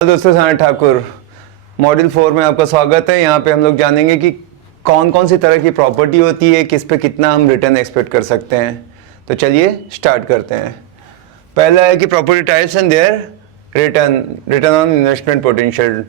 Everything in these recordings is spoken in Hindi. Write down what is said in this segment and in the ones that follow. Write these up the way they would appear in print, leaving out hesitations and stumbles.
दोस्तों, साना ठाकुर मॉड्यूल 4 में आपका स्वागत है। यहाँ पे हम लोग जानेंगे कि कौन कौन सी तरह की प्रॉपर्टी होती है, किस पे कितना हम रिटर्न एक्सपेक्ट कर सकते हैं। तो चलिए स्टार्ट करते हैं। पहला है कि property types and their return on investment potential.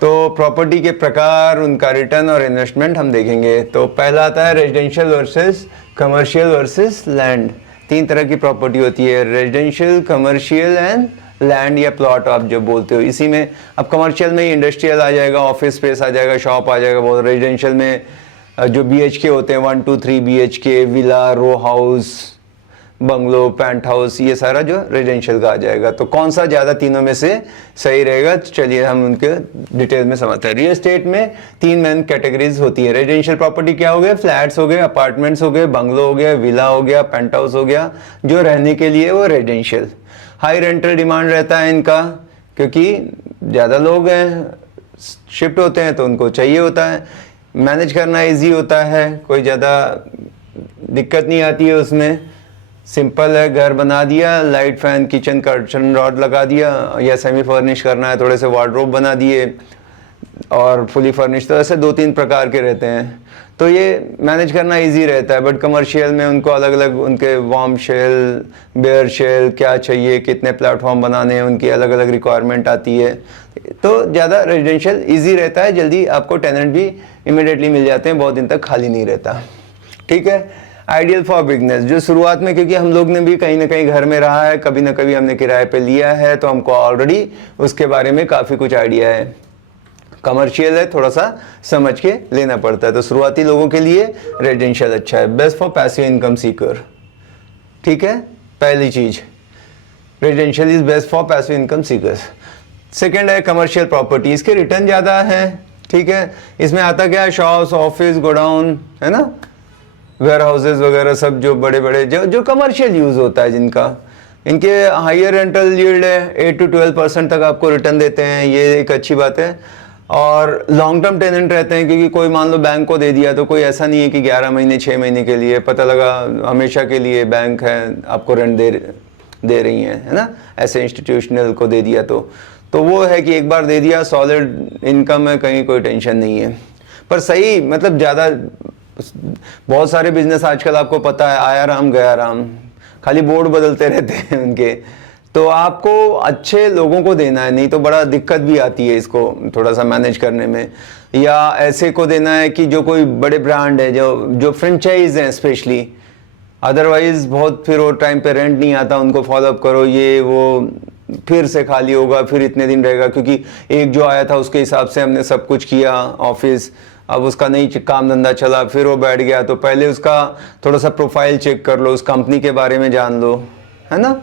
तो प्रॉपर्टी के प्रकार, उनका रिटर्न और इन्वेस्टमेंट हम देखेंगे। तो पहला आता है residential versus commercial versus land. तीन तरह की प्रॉपर्टी होती है, रेजिडेंशियल, कमर्शियल एंड लैंड या प्लॉट आप जो बोलते हो। इसी में अब कमर्शियल में ही इंडस्ट्रियल आ जाएगा, ऑफिस स्पेस आ जाएगा, शॉप आ जाएगा। बहुत रेजिडेंशियल में जो BHK होते हैं 1, 2, 3 BHK, villa, row house, bungalow, penthouse, ये सारा जो रेजिडेंशियल का आ जाएगा। तो कौन सा ज़्यादा तीनों में से सही रहेगा, चलिए हम उनके डिटेल में समझते हैं। रियल एस्टेट में तीन मेन कैटेगरीज होती है। रेजिडेंशियल प्रॉपर्टी क्या हो गए, फ्लैट्स हो गए, अपार्टमेंट्स हो गए, बंगलो हो गया, विला हो गया, पेंट हाउस हो गया, जो रहने के लिए वो रेजिडेंशियल। हाई रेंटल डिमांड रहता है इनका, क्योंकि ज़्यादा लोग हैं, शिफ्ट होते हैं तो उनको चाहिए होता है। मैनेज करना इजी होता है, कोई ज़्यादा दिक्कत नहीं आती है उसमें। सिंपल है, घर बना दिया, light fan, kitchen curtain rod लगा दिया, या सेमी फर्निश करना है, थोड़े से वार्डरोब बना दिए, और फुली फर्निश। तो ऐसे 2-3 प्रकार के रहते हैं। तो ये मैनेज करना इजी रहता है। बट कमर्शियल में उनको अलग अलग उनके वार्म शेल, बेयर शेल क्या चाहिए, कितने प्लेटफॉर्म बनाने हैं, उनकी अलग अलग रिक्वायरमेंट आती है। तो ज़्यादा रेजिडेंशियल इजी रहता है, जल्दी आपको टेनेंट भी इमिडिएटली मिल जाते हैं, बहुत दिन तक खाली नहीं रहता। ठीक है। आइडियल फॉर बिजनेस, जो शुरुआत में, क्योंकि हम लोग ने भी कहीं ना कहीं घर में रहा है, कभी ना कभी हमने किराए पे लिया है, तो हमको ऑलरेडी उसके बारे में काफ़ी कुछ आइडिया है। कमर्शियल है, थोड़ा सा समझ के लेना पड़ता है। तो शुरुआती लोगों के लिए रेजिडेंशियल अच्छा है। Best for passive income Sikar. ठीक है, पहली चीज residential is best for passive income seekers. Second है कमर्शियल प्रॉपर्टी, इसके रिटर्न ज़्यादा है। ठीक है, इसमें आता क्या है, शॉप्स, ऑफिस, गोडाउन, है ना, वेयर हाउसेज वगैरह, सब जो बड़े बड़े जो कमर्शियल यूज होता है जिनका, इनके हाइयर रेंटल यील्ड है, 8 to 12% तक आपको रिटर्न देते हैं, ये एक अच्छी बात है। और लॉन्ग टर्म टेनेंट रहते हैं, क्योंकि कोई मान लो बैंक को दे दिया, तो कोई ऐसा नहीं है कि 11 महीने 6 महीने के लिए, पता लगा हमेशा के लिए बैंक है आपको रेंट दे रही है ना, ऐसे इंस्टीट्यूशनल को दे दिया तो वो है कि एक बार दे दिया, सॉलिड इनकम है, कहीं कोई टेंशन नहीं है। पर सही मतलब ज़्यादा, बहुत सारे बिजनेस आजकल आपको पता है, आया राम गया राम, खाली बोर्ड बदलते रहते हैं उनके। तो आपको अच्छे लोगों को देना है, नहीं तो बड़ा दिक्कत भी आती है इसको थोड़ा सा मैनेज करने में। या ऐसे को देना है कि जो कोई बड़े ब्रांड है, जो फ्रेंचाइज हैं स्पेशली, अदरवाइज बहुत फिर वो टाइम पे रेंट नहीं आता, उनको फॉलोअप करो, ये वो फिर से खाली होगा, फिर इतने दिन रहेगा, क्योंकि एक जो आया था उसके हिसाब से हमने सब कुछ किया ऑफिस, अब उसका नहीं काम धंधा चला, फिर वो बैठ गया। तो पहले उसका थोड़ा सा प्रोफाइल चेक कर लो, उस कंपनी के बारे में जान लो, है ना।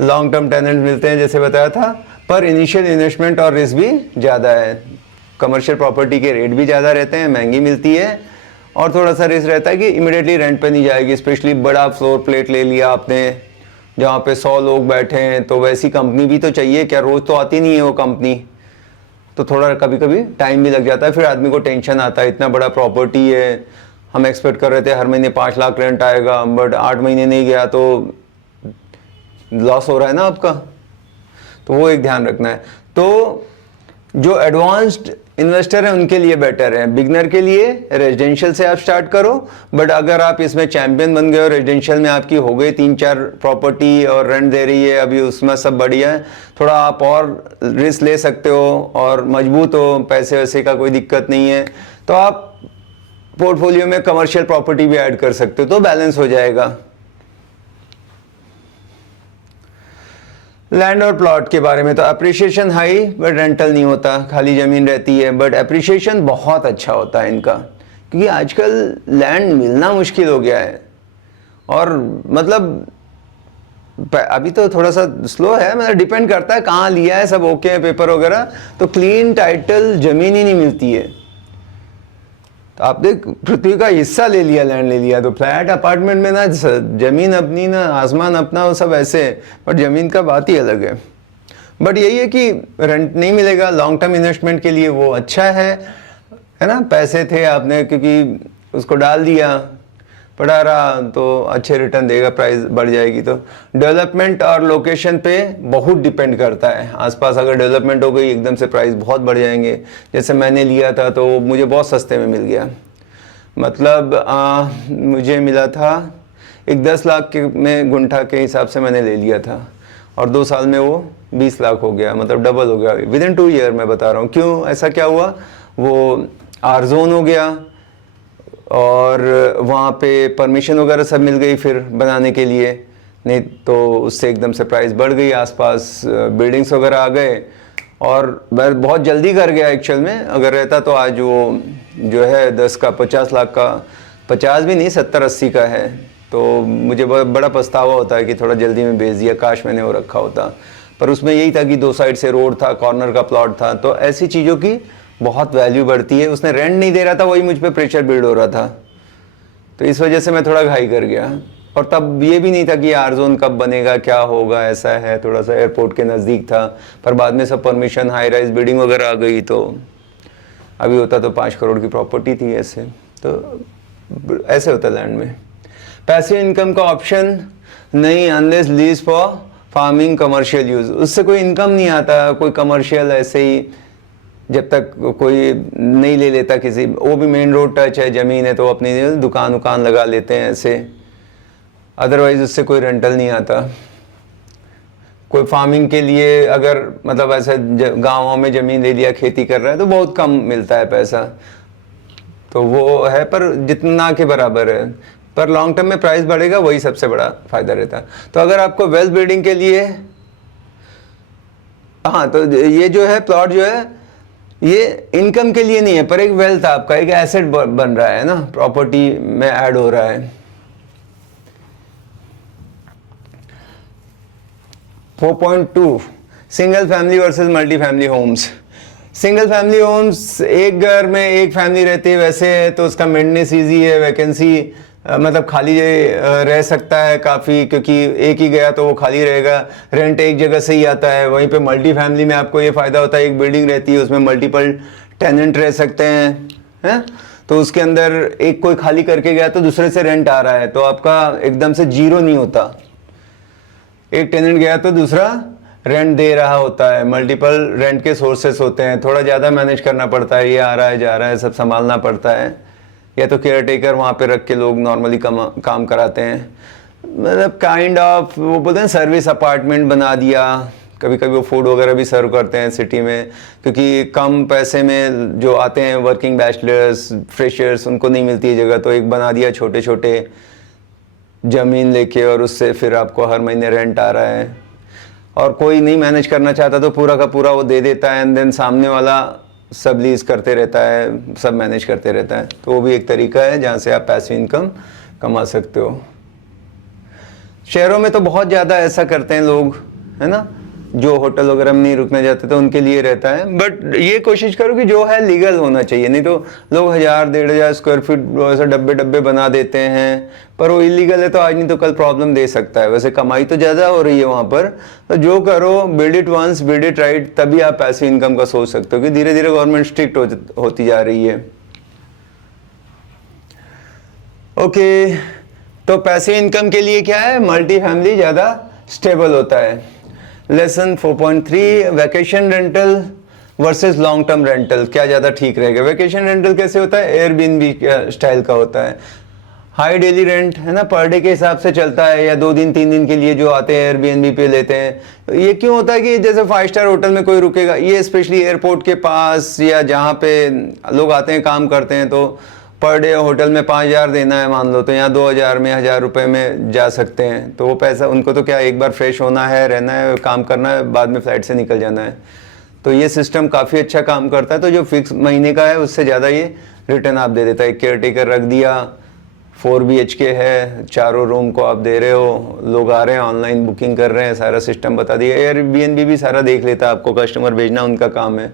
लॉन्ग टर्म टेनेंट मिलते हैं जैसे बताया था, पर इनिशियल इन्वेस्टमेंट और रिस्क भी ज़्यादा है। कमर्शियल प्रॉपर्टी के रेट भी ज़्यादा रहते हैं, महंगी मिलती है, और थोड़ा सा रिस्क रहता है कि इमिडिएटली रेंट पे नहीं जाएगी। स्पेशली बड़ा फ्लोर प्लेट ले लिया आपने, जहाँ पे 100 लोग बैठे हैं, तो वैसी कंपनी भी तो चाहिए क्या, रोज़ तो आती नहीं है वो कंपनी, तो थोड़ा कभी कभी टाइम भी लग जाता है। फिर आदमी को टेंशन आता है, इतना बड़ा प्रॉपर्टी है, हम एक्सपेक्ट कर रहे थे हर महीने 5 लाख रेंट आएगा, बट 8 महीने नहीं गया तो लॉस हो रहा है ना आपका। तो वो एक ध्यान रखना है। तो जो एडवांस्ड इन्वेस्टर है उनके लिए बेटर है। बिगनर के लिए रेजिडेंशियल से आप स्टार्ट करो, बट अगर आप इसमें चैंपियन बन गए हो, रेजिडेंशियल में आपकी हो गई 3-4 प्रॉपर्टी और रेंट दे रही है, अभी उसमें सब बढ़िया है, थोड़ा आप और रिस्क ले सकते हो और मजबूत हो, पैसे वैसे का कोई दिक्कत नहीं है, तो आप पोर्टफोलियो में कमर्शियल प्रॉपर्टी भी ऐड कर सकते हो, तो बैलेंस हो जाएगा। लैंड और प्लॉट के बारे में तो अप्रिशिएशन हाई, बट रेंटल नहीं होता, खाली ज़मीन रहती है, बट अप्रिशिएशन बहुत अच्छा होता है इनका, क्योंकि आजकल लैंड मिलना मुश्किल हो गया है। और मतलब अभी तो थोड़ा सा स्लो है, मतलब डिपेंड करता है कहाँ लिया है, सब ओके है पेपर वगैरह, तो क्लीन टाइटल ज़मीन ही नहीं मिलती है। तो आपने पृथ्वी का हिस्सा ले लिया, लैंड ले लिया, तो फ्लैट अपार्टमेंट में ना जमीन अपनी ना आसमान अपना, वो सब ऐसे, बट जमीन का बात ही अलग है। बट यही है कि रेंट नहीं मिलेगा, लॉन्ग टर्म इन्वेस्टमेंट के लिए वो अच्छा है ना। पैसे थे आपने क्योंकि उसको डाल दिया, बढ़ा रहा तो अच्छे रिटर्न देगा, प्राइस बढ़ जाएगी तो। डेवलपमेंट और लोकेशन पे बहुत डिपेंड करता है। आसपास अगर डेवलपमेंट हो गई एकदम से प्राइस बहुत बढ़ जाएंगे। जैसे मैंने लिया था तो मुझे बहुत सस्ते में मिल गया, मतलब मुझे मिला था एक 10 लाख के में गुंठा के हिसाब से मैंने ले लिया था, और 2 साल में वो 20 लाख हो गया, मतलब डबल हो गया विद इन 2 ईयर। मैं बता रहा हूँ क्यों ऐसा क्या हुआ, वो आर जोन हो गया और वहाँ पे परमिशन वगैरह सब मिल गई फिर बनाने के लिए, नहीं तो उससे एकदम से प्राइस बढ़ गई। आसपास बिल्डिंग्स वगैरह आ गए और बहुत जल्दी कर गया एक्चुअल में। अगर रहता तो आज वो जो है 10 का 50 लाख का, 50 भी नहीं 70-80 का है। तो मुझे बड़ा पछतावा होता है कि थोड़ा जल्दी में बेच दिया, काश मैंने वो रखा होता। पर उसमें यही था कि 2 साइड से रोड था, कॉर्नर का प्लॉट था, तो ऐसी चीज़ों की बहुत वैल्यू बढ़ती है। उसने रेंट नहीं दे रहा था, वही मुझ पे प्रेशर बिल्ड हो रहा था, तो इस वजह से मैं थोड़ा घाई कर गया। और तब ये भी नहीं था कि आर जोन कब बनेगा, क्या होगा, ऐसा है। थोड़ा सा एयरपोर्ट के नज़दीक था, पर बाद में सब परमिशन, हाई राइज बिल्डिंग वगैरह आ गई, तो अभी होता तो 5 करोड़ की प्रॉपर्टी थी। ऐसे तो ऐसे होता लैंड में। पैसिव इनकम का ऑप्शन नहीं unless lease for farming commercial use, उससे कोई इनकम नहीं आता, कोई कमर्शियल ऐसे ही जब तक कोई नहीं ले लेता किसी, वो भी मेन रोड टच है, ज़मीन है तो अपनी दुकान उकान लगा लेते हैं ऐसे, अदरवाइज उससे कोई रेंटल नहीं आता। कोई फार्मिंग के लिए अगर मतलब ऐसे गाँवों में ज़मीन ले लिया, खेती कर रहा है तो बहुत कम मिलता है पैसा, तो वो है, पर जितना के बराबर है। पर लॉन्ग टर्म में प्राइस बढ़ेगा, वही सबसे बड़ा फायदा रहता है। तो अगर आपको वेल्थ बिल्डिंग के लिए, हाँ, तो ये जो है प्लॉट जो है ये इनकम के लिए नहीं है, पर एक वेल्थ आपका एक एसेट बन रहा है ना, प्रॉपर्टी में ऐड हो रहा है। 4.2 single family versus multi family homes. Single family homes, एक घर में एक फैमिली रहती है, वैसे है तो उसका मेंटेनेंस ईजी है, वैकेंसी मतलब खाली रह सकता है काफ़ी, क्योंकि एक ही गया तो वो खाली रहेगा, रेंट एक जगह से ही आता है। वहीं पे मल्टी फैमिली में आपको ये फ़ायदा होता है, एक बिल्डिंग रहती है उसमें मल्टीपल टेनेंट रह सकते हैं, तो उसके अंदर एक कोई खाली करके गया तो दूसरे से रेंट आ रहा है, तो आपका एकदम से जीरो नहीं होता। एक टेनेंट गया तो दूसरा रेंट दे रहा होता है, मल्टीपल रेंट के सोर्सेस होते हैं, थोड़ा ज़्यादा मैनेज करना पड़ता है, ये आ रहा है जा रहा है सब संभालना पड़ता है, या तो केयर टेकर वहाँ पे रख के लोग नॉर्मली काम कराते हैं, मतलब काइंड ऑफ वो बोलते हैं सर्विस अपार्टमेंट बना दिया। कभी कभी वो फूड वगैरह भी सर्व करते हैं सिटी में, क्योंकि कम पैसे में जो आते हैं वर्किंग बैचलर्स फ्रेशर्स, उनको नहीं मिलती है जगह, तो एक बना दिया छोटे छोटे ज़मीन लेके, और उससे फिर आपको हर महीने रेंट आ रहा है। और कोई नहीं मैनेज करना चाहता तो पूरा का पूरा वो दे देता है, एंड देन सामने वाला सब लीज करते रहता है, सब मैनेज करते रहता है। तो वो भी एक तरीका है जहाँ से आप पैसिव इनकम कमा सकते हो। शहरों में तो बहुत ज़्यादा ऐसा करते हैं लोग, है ना, जो होटल वगैरह में नहीं रुकने जाते तो उनके लिए रहता है। बट ये कोशिश करो कि जो है लीगल होना चाहिए, नहीं तो लोग 1000-1500 स्क्वायर फीट ऐसे डब्बे डब्बे बना देते हैं, पर वो इलीगल है तो आज नहीं तो कल प्रॉब्लम दे सकता है। वैसे कमाई तो ज़्यादा हो रही है वहाँ पर, तो जो करो build it once build it right, तभी आप पैसिव इनकम का सोच सकते हो कि धीरे धीरे गवर्नमेंट स्ट्रिक्ट होती जा रही है। ओके, तो पैसिव इनकम के लिए क्या है, मल्टी फैमिली ज़्यादा स्टेबल होता है। Lesson 4.3 vacation rental versus long term rental, क्या ज़्यादा ठीक रहेगा। वैकेशन रेंटल कैसे होता है, एयरबीएनबी स्टाइल का होता है, हाई डेली रेंट है ना, पर डे के हिसाब से चलता है, या 2 दिन 3 दिन के लिए जो आते हैं एयरबीएनबी पे लेते हैं। ये क्यों होता है कि जैसे 5 स्टार होटल में कोई रुकेगा, ये स्पेशली एयरपोर्ट के पास या जहाँ पे लोग आते हैं काम करते हैं, तो पर डे होटल में 5000 देना है मान लो, तो यहाँ 2000 में 1000 रुपये में जा सकते हैं। तो वो पैसा उनको तो क्या, एक बार फ्रेश होना है, रहना है, काम करना है, बाद में फ्लाइट से निकल जाना है। तो ये सिस्टम काफ़ी अच्छा काम करता है। तो जो फिक्स महीने का है उससे ज़्यादा ये रिटर्न आप दे देता है। केयर टेकर रख दिया, 4 BHK है, चारों रूम को आप दे रहे हो, लोग आ रहे हैं, ऑनलाइन बुकिंग कर रहे हैं, सारा सिस्टम बता दिया। एयरबीएनबी भी सारा देख लेता है, आपको कस्टमर भेजना उनका काम है।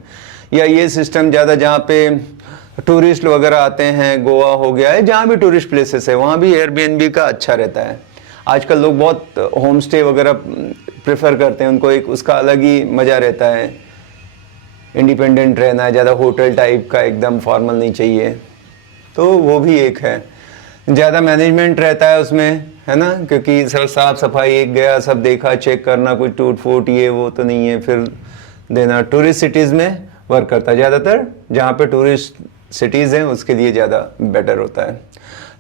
या ये सिस्टम ज़्यादा जहाँ पे टूरिस्ट वगैरह आते हैं, गोवा हो गया है, जहाँ भी टूरिस्ट प्लेसेस है वहाँ भी एयरबीएनबी का अच्छा रहता है। आजकल लोग बहुत होम स्टे वगैरह प्रेफर करते हैं, उनको एक उसका अलग ही मज़ा रहता है, इंडिपेंडेंट रहना है, ज़्यादा होटल टाइप का एकदम फॉर्मल नहीं चाहिए, तो वो भी एक है। ज़्यादा मैनेजमेंट रहता है उसमें, है ना, क्योंकि सब साफ सफाई एक गया, सब देखा, चेक करना, कुछ टूट फूट ये वो तो नहीं है, फिर देना। टूरिस्ट सिटीज़ में वर्क करता है ज़्यादातर, जहाँ पे टूरिस्ट सिटीज़ हैं उसके लिए ज़्यादा बेटर होता है।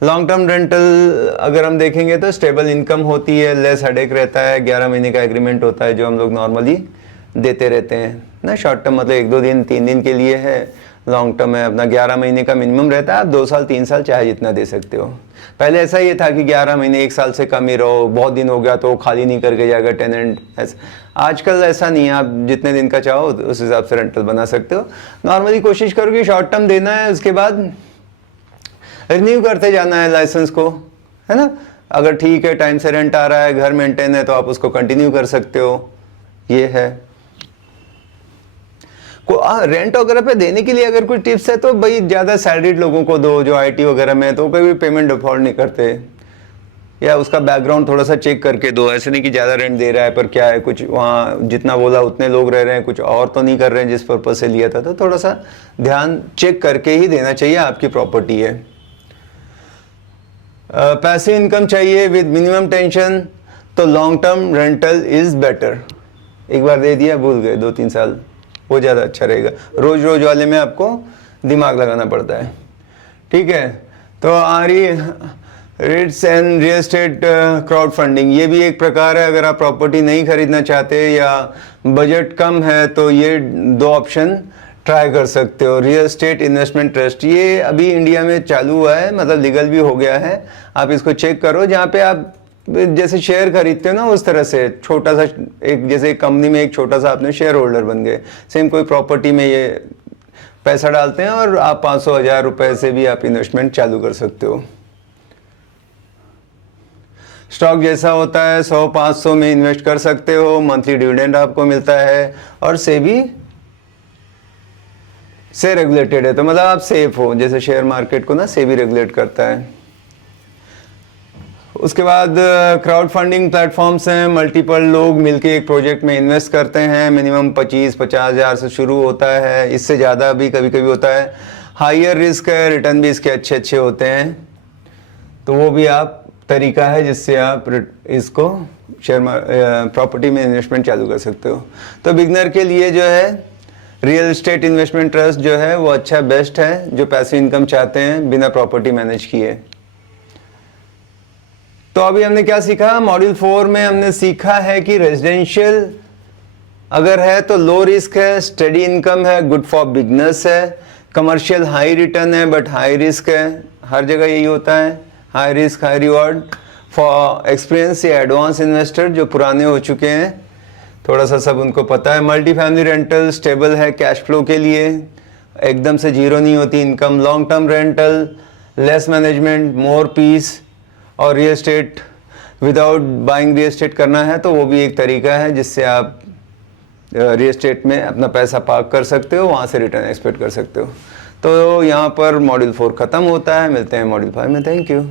लॉन्ग टर्म रेंटल अगर हम देखेंगे तो स्टेबल इनकम होती है, लेस हेडेक रहता है, 11 महीने का एग्रीमेंट होता है जो हम लोग नॉर्मली देते रहते हैं ना। शॉर्ट टर्म मतलब 1-2 दिन 3 दिन के लिए है, लॉन्ग टर्म है अपना 11 महीने का मिनिमम रहता है, आप 2 साल 3 साल चाहे जितना दे सकते हो। पहले ऐसा ये था कि 11 महीने 1 साल से कम ही रहो, बहुत दिन हो गया तो खाली नहीं करके जाएगा टेनेंट, ऐसा। आजकल ऐसा नहीं है, आप जितने दिन का चाहो उस हिसाब से रेंटल बना सकते हो। नॉर्मली कोशिश करो कि शॉर्ट टर्म देना है, उसके बाद रिन्यू करते जाना है लाइसेंस को, है ना। अगर ठीक है, टाइम से रेंट आ रहा है, घर मेंटेन है, तो आप उसको कंटिन्यू कर सकते हो। ये है रेंट वगैरह पे देने के लिए अगर कोई टिप्स है तो भाई ज़्यादा सैलरीड लोगों को दो, जो आईटी वगैरह में, तो कोई भी पेमेंट डिफॉल्ट नहीं करते, या उसका बैकग्राउंड थोड़ा सा चेक करके दो। ऐसे नहीं कि ज़्यादा रेंट दे रहा है पर क्या है, कुछ वहाँ जितना बोला उतने लोग रह रहे हैं, कुछ और तो नहीं कर रहे हैं जिस पर्पज से लिया था। तो थोड़ा सा ध्यान चेक करके ही देना चाहिए, आपकी प्रॉपर्टी है। पैसिव इनकम चाहिए विद मिनिमम टेंशन, तो long term rental is better. एक बार दे दिया, भूल गए 2-3 साल, वो ज़्यादा अच्छा रहेगा। रोज़ रोज़ वाले में आपको दिमाग लगाना पड़ता है, ठीक है। तो REITs and real estate crowdfunding, ये भी एक प्रकार है। अगर आप प्रॉपर्टी नहीं खरीदना चाहते या बजट कम है तो ये 2 ऑप्शन ट्राई कर सकते हो। रियल एस्टेट इन्वेस्टमेंट ट्रस्ट, ये अभी इंडिया में चालू हुआ है, मतलब लीगल भी हो गया है। आप इसको चेक करो, जहाँ पे आप जैसे शेयर खरीदते हो ना, उस तरह से छोटा सा एक, जैसे एक कंपनी में एक छोटा सा आपने शेयर होल्डर बन गए, सेम कोई प्रॉपर्टी में ये पैसा डालते हैं और आप 500-1000 रुपए से भी आप इन्वेस्टमेंट चालू कर सकते हो। स्टॉक जैसा होता है 100-500 में इन्वेस्ट कर सकते हो, मंथली डिविडेंड आपको मिलता है, और सेबी से रेगुलेटेड है, तो मतलब आप सेफ हो। जैसे शेयर मार्केट को ना सेबी रेगुलेट करता है। उसके बाद क्राउड फंडिंग प्लेटफॉर्म्स हैं, मल्टीपल लोग मिलके एक प्रोजेक्ट में इन्वेस्ट करते हैं। मिनिमम 25-50 हज़ार से शुरू होता है, इससे ज़्यादा भी कभी कभी होता है। हायर रिस्क है, रिटर्न भी इसके अच्छे होते हैं, तो वो भी आप तरीका है जिससे आप इसको शेयर प्रॉपर्टी में इन्वेस्टमेंट चालू कर सकते हो। तो बिगनर के लिए जो है रियल एस्टेट इन्वेस्टमेंट ट्रस्ट जो है वो अच्छा बेस्ट है, जो पैसिव इनकम चाहते हैं बिना प्रॉपर्टी मैनेज किए। तो अभी हमने क्या सीखा, मॉड्यूल 4 में हमने सीखा है कि रेजिडेंशियल अगर है तो लो रिस्क है, स्टडी इनकम है, गुड फॉर बिगनर्स है। कमर्शियल हाई रिटर्न है बट हाई रिस्क है, हर जगह यही होता है, high risk high reward. For experience या एडवांस इन्वेस्टर जो पुराने हो चुके हैं, थोड़ा सा सब उनको पता है। मल्टी फैमिली रेंटल स्टेबल है कैश फ्लो के लिए, एकदम से जीरो नहीं होती income. Long term rental less management, more peace. और real estate without buying real estate करना है तो वो भी एक तरीका है जिससे आप रियल एस्टेट में अपना पैसा पार्क कर सकते हो, वहाँ से रिटर्न एक्सपेक्ट कर सकते हो। तो यहाँ पर मॉड्यूल 4 ख़त्म होता है, मिलते हैं मॉड्यूल 5 में। Thank you.